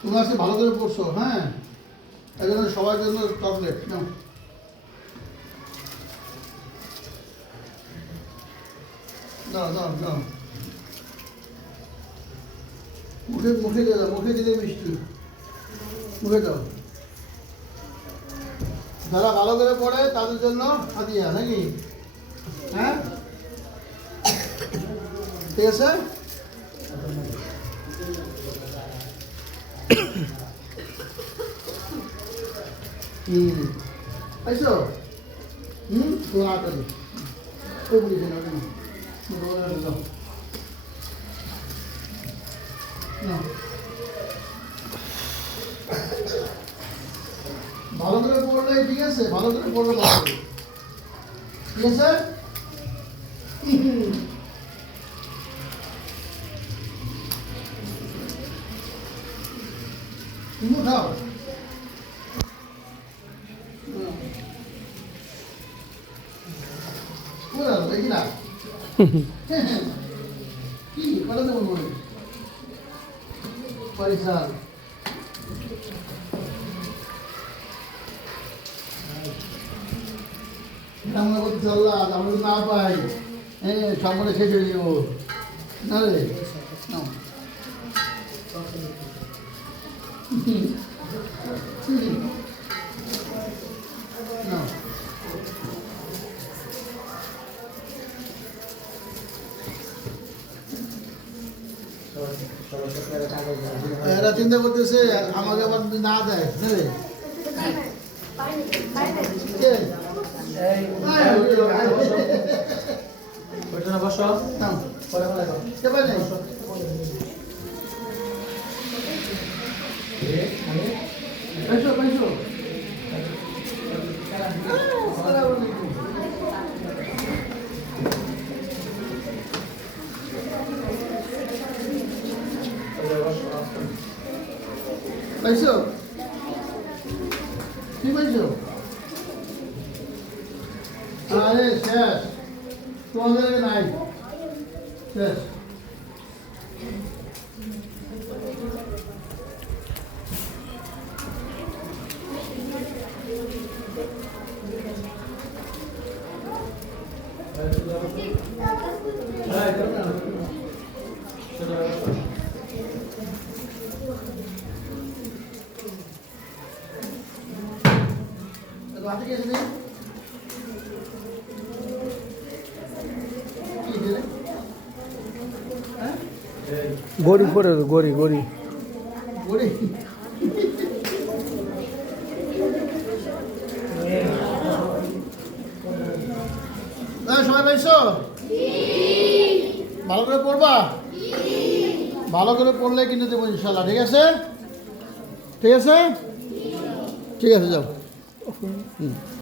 তুমি আজকে ভালো করে পড়ছো, হ্যাঁ? এই জন্য সবার জন্য চকলেট নাও। দাও দাও দাও, মুখে মুখে দিয়ে দাও, মুখে দিলে মিষ্টি, মুখে দাও। যারা ভালো করে পড়ে তাদের জন্য হাদিয়া, নাকি? হ্যাঁ, ঠিক আছে। পাইছো? তোমার আটারি ও বলিস না কেন? ভালো করে পড়লে ঠিক আছে, ভালো করে পড়লে ভালো হবে। ঠিক আছে। তুমি উঠাও। দেখি না কি কথা তো বলবো পরিষ্কার। আমরা করতে চললাম, আমরা না পাই সম্পূর্ণ শেষ হয়ে যাবো না রে। এরা চিন্তা করতেছে আমাকে আবার না দেয়, বসো পাইছো? কি পাইছো? আরে শেষ, তোমাদের নাই, শেষ। গড়ি করে গড়ি গড়ি গড়ি সবাই পাইছো? ভালো করে পড়বা, ভালো করে পড়লে কিন্তু দেবো ইনশাল্লাহ। ঠিক আছে, ঠিক আছে, ঠিক আছে, যাও।